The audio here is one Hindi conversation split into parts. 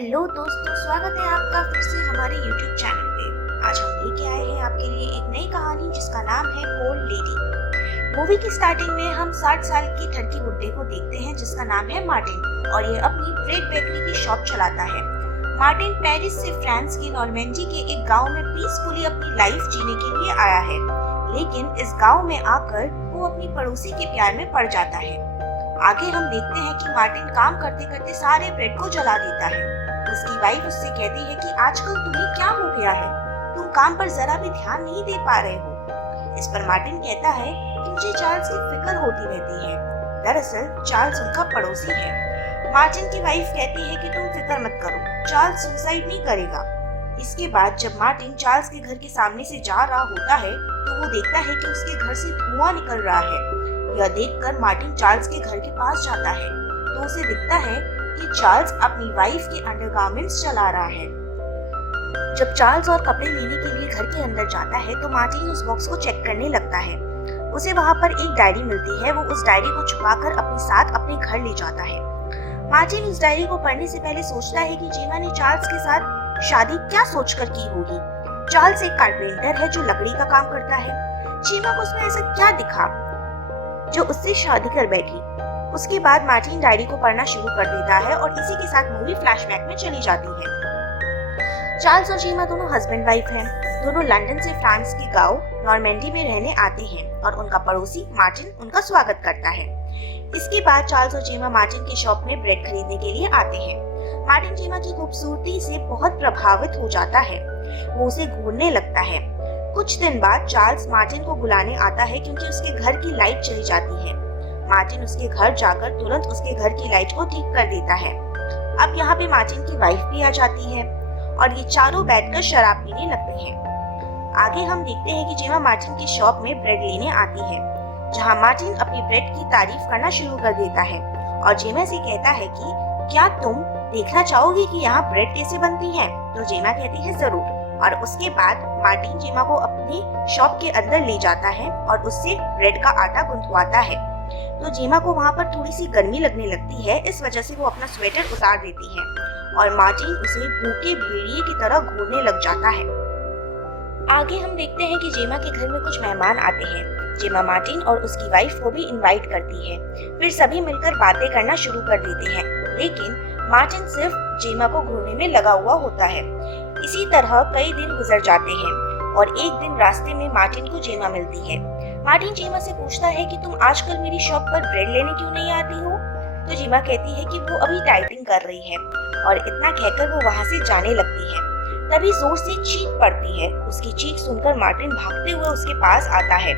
हेलो दोस्तों, स्वागत है आपका फिर से हमारे YouTube चैनल पे। आज हम लेके आए हैं आपके लिए एक नई कहानी जिसका नाम है कोल्ड लेडी। मूवी की स्टार्टिंग में हम 60 साल की ठरकी बुड्ढे को देखते हैं जिसका नाम है मार्टिन और ये अपनी ब्रेड बेकरी की शॉप चलाता है। मार्टिन पेरिस से फ्रांस की नॉर्मेंडी के एक गाँव में पीसफुली अपनी लाइफ जीने के लिए आया है, लेकिन इस गाँव में आकर वो अपनी पड़ोसी के प्यार में पड़ जाता है। आगे हम देखते हैं कि मार्टिन काम करते करते सारे ब्रेड को जला देता है। उसकी वाइफ उससे कहती है कि आजकल तुम्हें क्या हो गया है, तुम काम पर जरा भी ध्यान नहीं दे पा रहे हो। इस पर मार्टिन कहता है कि मुझे चार्ल्स की फिक्र होती रहती है। दरअसल चार्ल्स उनका पड़ोसी है। मार्टिन की वाइफ कहती है कि तुम फिक्र मत करो, चार्ल्स सुसाइड नहीं करेगा। इसके बाद जब मार्टिन चार्ल्स के घर के सामने से जा रहा होता है तो वो देखता है कि उसके घर से धुआं निकल रहा है। यह देखकर मार्टिन चार्ल्स के घर के पास जाता है तो उसे दिखता है कि चार्ल्स अपनी वाइफ के अंडरगारमेंट्स चला रहा है। जब चार्ल्स और कपड़े लेने के लिए घर के अंदर जाता है तो मार्टिन उस बॉक्स को चेक करने लगता है। उसे वहाँ पर एक डायरी मिलती है। वो उस डायरी को छुपाकर अपने साथ अपने घर ले जाता है। मार्टिन उस डायरी को पढ़ने से पहले सोचता है कि जेमा ने चार्ल्स के साथ शादी क्या सोचकर की होगी। चार्ल्स एक कारपेंटर है जो लकड़ी का काम करता है। जेमा को उसमें ऐसा क्या दिखा जो उससे शादी कर बैठी। उसके बाद मार्टिन डायरी को पढ़ना शुरू कर देता है और इसी के साथ मूवी फ्लैशबैक में चली जाती है। चार्ल्स और जेमा दोनों हस्बैंड वाइफ हैं। दोनों लंदन से फ्रांस के गांव नॉर्मेंडी में रहने आते हैं और उनका पड़ोसी मार्टिन उनका स्वागत करता है। इसके बाद चार्ल्स और जेमा मार्टिन की शॉप में ब्रेड खरीदने के लिए आते हैं। मार्टिन जेमा की खूबसूरती से बहुत प्रभावित हो जाता है। वो उसे घूरने लगता है। कुछ दिन बाद चार्ल्स मार्टिन को बुलाने आता है क्योंकि उसके घर की लाइट चली जाती है। मार्टिन उसके घर जाकर तुरंत उसके घर की लाइट को ठीक कर देता है। अब यहाँ पे मार्टिन की वाइफ भी आ जाती है और ये चारों बैठकर शराब पीने लगते हैं। आगे हम देखते हैं कि जेमा मार्टिन की शॉप में ब्रेड लेने आती है, जहाँ मार्टिन अपनी ब्रेड की तारीफ करना शुरू कर देता है और जेमा से कहता है कि क्या तुम देखना चाहोगी कि यहाँ ब्रेड कैसे बनती है। तो जेमा कहती है जरूर। और उसके बाद मार्टिन जेमा को अपनी शॉप के अंदर ले जाता है और उससे ब्रेड का आटा गुंथवाता है। तो जेमा को वहाँ पर थोड़ी सी गर्मी लगने लगती है, इस वजह से वो अपना स्वेटर उतार देती है और मार्टिन उसे भूखे भेड़िए की तरह घूरने लग जाता है। आगे हम देखते हैं कि जेमा के घर में कुछ मेहमान आते हैं। जेमा मार्टिन और उसकी वाइफ को भी इनवाइट करती है। फिर सभी मिलकर बातें करना शुरू कर देते हैं, लेकिन मार्टिन सिर्फ जेमा को घूरने में लगा हुआ होता है। इसी तरह कई दिन गुजर जाते हैं और एक दिन रास्ते में मार्टिन को जेमा मिलती है। मार्टिन जेमा से पूछता है कि तुम आजकल मेरी शॉप पर ब्रेड लेने क्यों नहीं आती हो। तो जेमा कहती है कि वो अभी डाइटिंग कर रही है और इतना कहकर वो वहाँ से जाने लगती है। तभी जोर से चीख पड़ती है। उसकी चीख सुनकर मार्टिन भागते हुए उसके पास आता है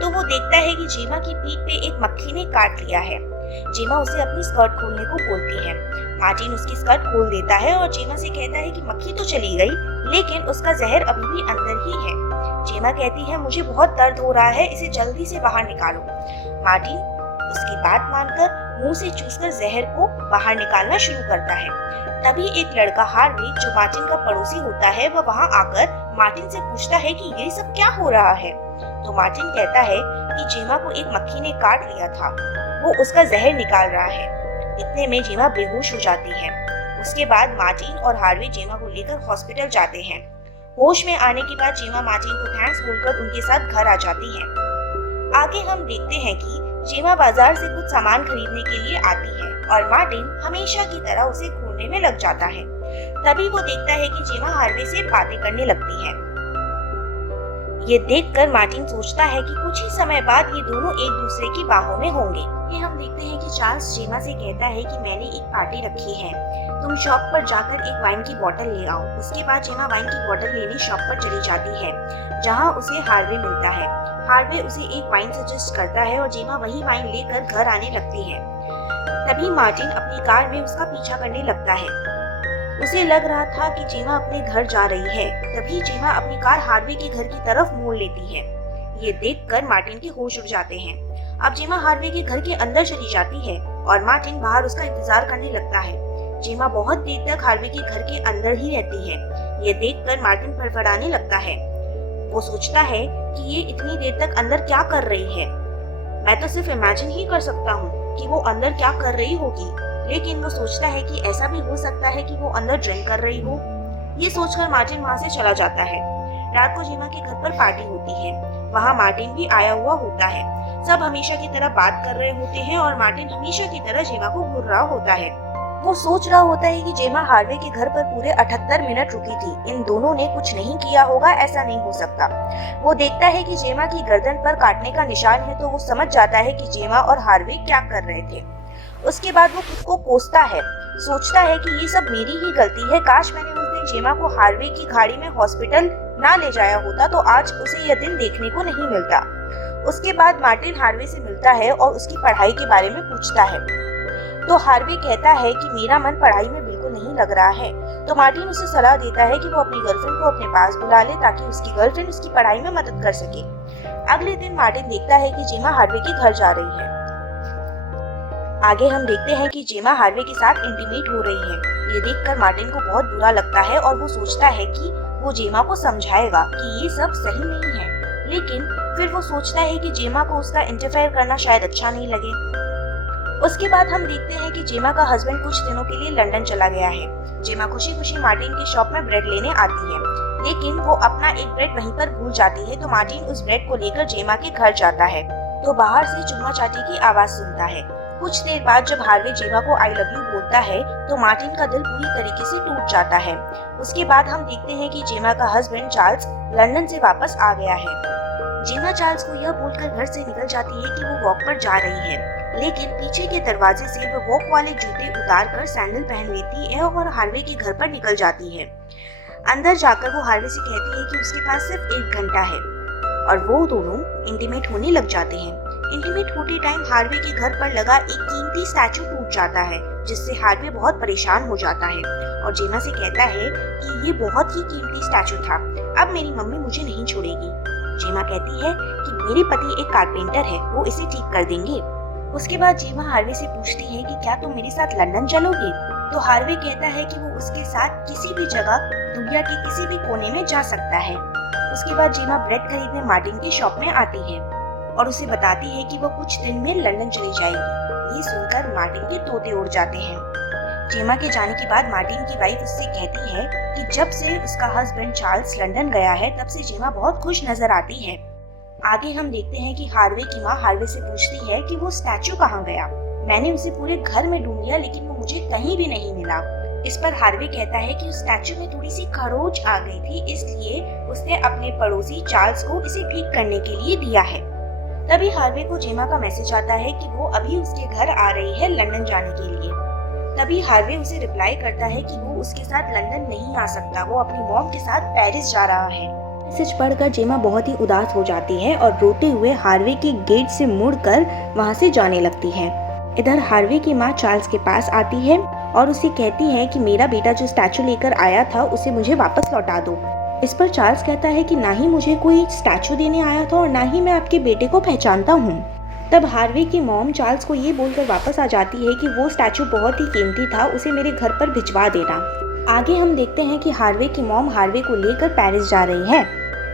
तो वो देखता है कि जेमा की पीठ पे एक मक्खी ने काट लिया है। जेमा उसे अपनी स्कर्ट खोलने को बोलती है। मार्टिन उसकी स्कर्ट खोल देता है और जेमा से कहता है कि मक्खी तो चली गई, लेकिन उसका जहर अभी भी अंदर ही है। जेमा कहती है मुझे बहुत दर्द हो रहा है, इसे जल्दी से बाहर निकालो। मार्टिन उसकी बात मानकर मुंह से चूसकर जहर को बाहर निकालना शुरू करता है। तभी एक लड़का हार्वी जो मार्टिन का पड़ोसी होता है वह वहाँ आकर मार्टिन से पूछता है कि ये सब क्या हो रहा है। तो मार्टिन कहता है कि जेमा को एक मक्खी ने काट लिया था, वो उसका जहर निकाल रहा है। इतने में जेमा बेहोश हो जाती है। उसके बाद मार्टिन और हार्वी जेमा को लेकर हॉस्पिटल जाते हैं। होश में आने के बाद जेमा मार्टिन को थैंक्स बोलकर उनके साथ घर आ जाती है। आगे हम देखते हैं कि जेमा बाजार से कुछ सामान खरीदने के लिए आती है और मार्टिन हमेशा की तरह उसे घूरने में लग जाता है। तभी वो देखता है कि जेमा हार्वी से बातें करने लगती है। ये देखकर मार्टिन सोचता है कि कुछ ही समय बाद ये दोनों एक दूसरे की बाहों में होंगे। ये हम देखते हैं कि चार्ल्स जेमा से कहता है कि मैंने एक पार्टी रखी है, तुम शॉप पर जाकर एक वाइन की बोतल ले आओ। उसके बाद जेमा वाइन की बोतल लेने शॉप पर चली जाती है, जहाँ उसे हार्वे मिलता है। हार्वे उसे एक वाइन सजेस्ट करता है और जेमा वही वाइन लेकर घर आने लगती है। तभी मार्टिन अपनी कार में उसका पीछा करने लगता है। उसे लग रहा था कि जेमा अपने घर जा रही है। तभी जेमा अपनी कार हार्वे के घर की तरफ मोड़ लेती है। ये देखकर मार्टिन के होश उड़ जाते हैं। अब जेमा हार्वे के घर के अंदर चली जाती है और मार्टिन बाहर उसका इंतजार करने लगता है। जेमा बहुत देर तक हार्वे के घर के अंदर ही रहती है। ये देखकर मार्टिन फड़फड़ाने लगता है। वो सोचता है कि ये इतनी देर तक अंदर क्या कर रही है। मैं तो सिर्फ इमेजिन ही कर सकता हूँ कि वो अंदर क्या कर रही होगी। लेकिन वो सोचता है कि ऐसा भी हो सकता है कि वो अंदर ड्रिंक कर रही हो। ये सोचकर मार्टिन वहाँ से चला जाता है। रात को जेमा के घर पर पार्टी होती है। वहाँ मार्टिन भी आया हुआ होता है। सब हमेशा की तरह बात कर रहे होते हैं और मार्टिन हमेशा की तरह जेमा को घूर रहा होता है। वो सोच रहा होता है कि जेमा हार्वे के घर पर पूरे 78 मिनट रुकी थी। इन दोनों ने कुछ नहीं किया होगा, ऐसा नहीं हो सकता। वो देखता है कि जेमा की गर्दन पर काटने का निशान है तो वो समझ जाता है कि जेमा और हार्वे क्या कर रहे थे। उसके बाद वो खुद को कोसता है, सोचता है कि ये सब मेरी ही गलती है। काश मैंने उस दिन जेमा को हार्वे की गाड़ी में हॉस्पिटल ना ले जाया होता तो आज उसे यह दिन देखने को नहीं मिलता। उसके बाद मार्टिन हार्वे से मिलता है और उसकी पढ़ाई के बारे में पूछता है तो हार्वे कहता है कि मेरा मन पढ़ाई में बिल्कुल नहीं लग रहा है। तो मार्टिन उसे सलाह देता है कि वो अपनी गर्लफ्रेंड को अपने पास बुला ले ताकि उसकी गर्लफ्रेंड उसकी पढ़ाई में मदद कर सके। अगले दिन मार्टिन देखता है कि जेमा हार्वे के घर जा रही है। आगे हम देखते हैं कि जेमा हार्वे के साथ इंटीमेट हो रही है। ये देखकर मार्टिन को बहुत बुरा लगता है और वो सोचता है कि वो जेमा को समझाएगा कि ये सब सही नहीं है, लेकिन फिर वो सोचता है कि जेमा को उसका इंटरफेयर करना शायद अच्छा नहीं लगे। उसके बाद हम देखते हैं कि जेमा का हस्बैंड कुछ दिनों के लिए लंदन चला गया है। जेमा खुशी खुशी मार्टिन की शॉप में ब्रेड लेने आती है, लेकिन वो अपना एक ब्रेड वहीं पर भूल जाती है। तो मार्टिन उस ब्रेड को लेकर जेमा के घर जाता है तो बाहर से चुम्मा चाटी की आवाज सुनता है। कुछ देर बाद जब हार्वे जेमा को आई लव यू बोलता है तो मार्टिन का दिल पूरी तरीके से टूट जाता है। उसके बाद हम देखते हैं कि जेमा का हस्बैंड चार्ल्स लंदन से वापस आ गया है। जेमा चार्ल्स को यह बोलकर घर से निकल जाती है कि वो वॉक पर जा रही है, लेकिन पीछे के दरवाजे से वो वॉक वाले जूते उतार कर सैंडल पहन लेती है और हार्वे के घर पर निकल जाती है। अंदर जाकर वो हार्वे से कहती है कि उसके पास सिर्फ 1 घंटा है और वो दोनों इंटीमेट होने लग जाते हैं। इंटीमेट होते टाइम हार्वे के घर पर लगा एक कीमती स्टैचू टूट जाता है, जिससे हार्वे बहुत परेशान हो जाता है और जेमा से कहता है कि ये बहुत ही कीमती स्टैचू था, अब मेरी मम्मी मुझे नहीं छोड़ेगी। जेमा कहती है कि मेरे पति एक कारपेंटर है, वो इसे ठीक कर देंगे। उसके बाद जेमा हार्वे से पूछती है कि क्या तुम मेरे साथ लंदन चलोगे? तो हार्वे कहता है कि वो उसके साथ किसी भी जगह दुनिया के किसी भी कोने में जा सकता है। उसके बाद जेमा ब्रेड खरीदने मार्टिन की शॉप में आती है और उसे बताती है कि वो कुछ दिन में लंदन चली जाएगी। ये सुनकर मार्टिन के तोते उड़ जाते हैं। जेमा के जाने के बाद मार्टिन की वाइफ उससे कहती है कि जब से उसका हस्बैंड चार्ल्स लंदन गया है तब से जेमा बहुत खुश नजर आती है। आगे हम देखते हैं कि हार्वे की माँ हार्वे से पूछती है कि वो स्टैचू कहाँ गया। मैंने उसे पूरे घर में ढूंढ लिया लेकिन वो मुझे कहीं भी नहीं मिला। इस पर हार्वे कहता है कि उस स्टैचू में थोड़ी सी खरोंच आ गई थी, इसलिए उसने अपने पड़ोसी चार्ल्स को इसे ठीक करने के लिए दिया है। तभी हार्वे को जेमा का मैसेज आता है कि वो अभी उसके घर आ रही है लंदन जाने के लिए। तभी हार्वे उसे रिप्लाई करता है कि वो उसके साथ लंदन नहीं आ सकता, वो अपनी मॉम के साथ पेरिस जा रहा है। मैसेज पढ़कर जेमा बहुत ही उदास हो जाती है और रोते हुए हार्वे के गेट से मुड़कर वहां से जाने लगती है। इधर हार्वे की माँ चार्ल्स के पास आती है और उसे कहती है कि मेरा बेटा जो स्टैचू लेकर आया था उसे मुझे वापस लौटा दो। इस पर चार्ल्स कहता है कि ना ही मुझे कोई स्टैचू देने आया था और ना ही मैं आपके बेटे को पहचानता हूँ। तब हार्वे की मॉम चार्ल्स को ये बोलकर वापस आ जाती है कि वो स्टैचू बहुत ही कीमती था, उसे मेरे घर पर भिजवा देना। आगे हम देखते हैं कि हार्वे की मॉम हार्वे को लेकर पेरिस जा रही है।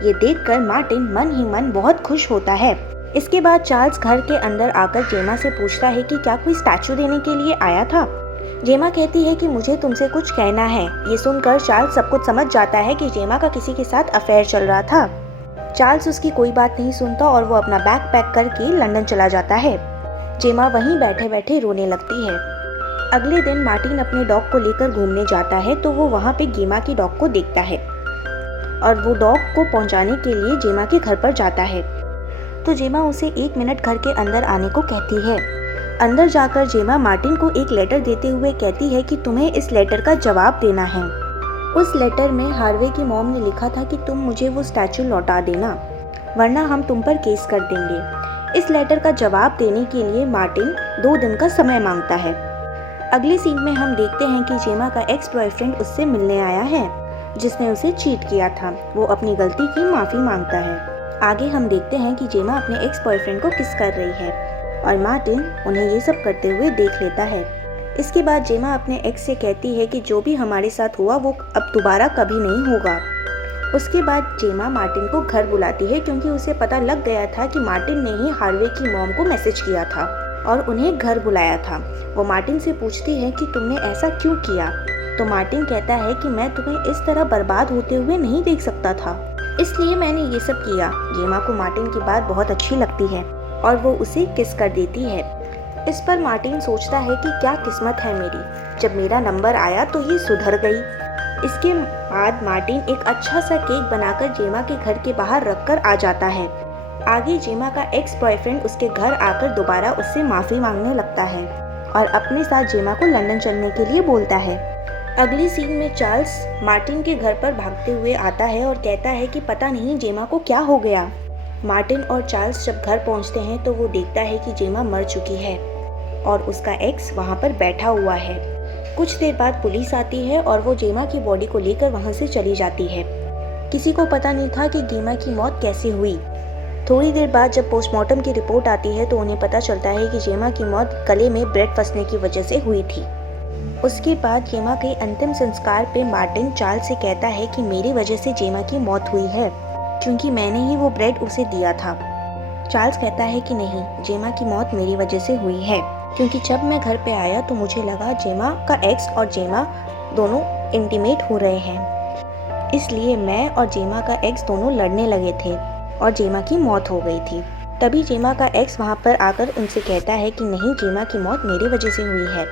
ये देखकर मार्टिन मन ही मन बहुत खुश होता है। इसके बाद चार्ल्स घर के अंदर आकर जेमा से पूछता है कि क्या कोई स्टैचू देने के लिए आया था। जेमा कहती है कि मुझे तुमसे कुछ कहना है। ये सुनकर चार्ल्स सब कुछ समझ जाता है कि जेमा का किसी के साथ अफेयर चल रहा था। चार्ल्स उसकी कोई बात नहीं सुनता और वो अपना बैग पैक करके लंदन चला जाता है। जेमा वहीं बैठे बैठे रोने लगती है। अगले दिन मार्टिन अपने डॉग को लेकर घूमने जाता है तो वो वहाँ पे जेमा की डॉग को देखता है और वो डॉग को पहुँचाने के लिए जेमा के घर पर जाता है। तो जेमा उसे 1 मिनट घर के अंदर आने को कहती है। अंदर जाकर जेमा मार्टिन को एक लेटर देते हुए कहती है कि तुम्हें इस लेटर का जवाब देना है। उस लेटर में हार्वे की मॉम ने लिखा था कि तुम मुझे वो स्टैचू लौटा देना वरना हम तुम पर केस कर देंगे। इस लेटर का जवाब देने के लिए मार्टिन 2 दिन का समय मांगता है। अगले सीन में हम देखते हैं कि जेमा का एक्स बॉयफ्रेंड उससे मिलने आया है जिसने उसे चीट किया था। वो अपनी गलती की माफ़ी मांगता है। आगे हम देखते हैं कि जेमा अपने एक्स बॉयफ्रेंड को किस कर रही है और मार्टिन उन्हें ये सब करते हुए देख लेता है। इसके बाद जेमा अपने एक्स से कहती है कि जो भी हमारे साथ हुआ वो अब दोबारा कभी नहीं होगा। उसके बाद जेमा मार्टिन को घर बुलाती है क्योंकि उसे पता लग गया था कि मार्टिन ने ही हार्वे की मॉम को मैसेज किया था। और उन्हें घर बुलाया था। वो मार्टिन से पूछती है कि तुमने ऐसा क्यों किया। तो मार्टिन कहता है कि मैं तुम्हें इस तरह बर्बाद होते हुए नहीं देख सकता था, इसलिए मैंने ये सब किया। जेमा को मार्टिन की बात बहुत अच्छी लगती है और वो उसे किस कर देती है। इस पर मार्टिन सोचता है कि क्या किस्मत है मेरी, जब मेरा नंबर आया तो ये सुधर गई। इसके बाद मार्टिन एक अच्छा सा केक बनाकर जेमा के घर के बाहर रखकर आ जाता है। आगे जेमा का एक्स बॉयफ्रेंड उसके घर आकर दोबारा उससे माफ़ी मांगने लगता है और अपने साथ जेमा को लंदन चलने के लिए बोलता है। अगली सीन में चार्ल्स मार्टिन के घर पर भागते हुए आता है और कहता है कि पता नहीं जेमा को क्या हो गया। मार्टिन और चार्ल्स जब घर पहुंचते हैं तो वो देखता है कि जेमा मर चुकी है और उसका एक्स वहां पर बैठा हुआ है। कुछ देर बाद पुलिस आती है और वो जेमा की बॉडी को लेकर वहां से चली जाती है। किसी को पता नहीं था कि जेमा की मौत कैसे हुई। थोड़ी देर बाद जब पोस्टमार्टम की रिपोर्ट आती है तो उन्हें पता चलता है कि जेमा की मौत गले में ब्रेड फंसने की वजह से हुई थी। उसके बाद जेमा के अंतिम संस्कार पे मार्टिन चार्ल्स से कहता है कि मेरी वजह से जेमा की मौत हुई है, क्योंकि मैंने ही वो ब्रेड उसे दिया था। चार्ल्स कहता है कि नहीं, जेमा की मौत मेरी वजह से हुई है, क्योंकि जब मैं घर पे आया तो मुझे लगा जेमा का एक्स और जेमा दोनों इंटीमेट हो रहे हैं, इसलिए मैं और जेमा का एक्स दोनों लड़ने लगे थे और जेमा की मौत हो गई थी। तभी जेमा का एक्स वहाँ पर आकर उनसे कहता है कि नहीं, जेमा की मौत मेरी वजह से हुई है,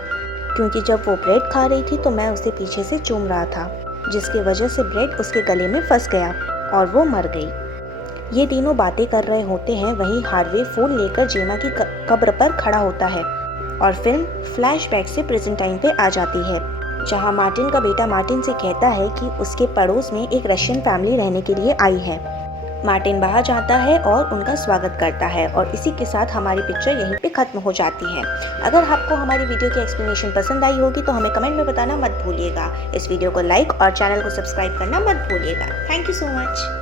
क्योंकि जब वो ब्रेड खा रही थी तो मैं उसे पीछे से चूम रहा था, जिसकी वजह से ब्रेड उसके गले में फंस गया और वो मर गई। ये तीनों बातें कर रहे होते हैं, वहीं हार्वे फूल लेकर जेमा की कब्र पर खड़ा होता है और फिल्म फ्लैशबैक से प्रेजेंट टाइम पे आ जाती है, जहां मार्टिन का बेटा मार्टिन से कहता है कि उसके पड़ोस में एक रशियन फैमिली रहने के लिए आई है। मार्टिन बाहर जाता है और उनका स्वागत करता है और इसी के साथ हमारी पिक्चर यहीं पे ख़त्म हो जाती है। अगर आपको हमारी वीडियो की एक्सप्लेनेशन पसंद आई होगी तो हमें कमेंट में बताना मत भूलिएगा। इस वीडियो को लाइक और चैनल को सब्सक्राइब करना मत भूलिएगा। Thank you so much.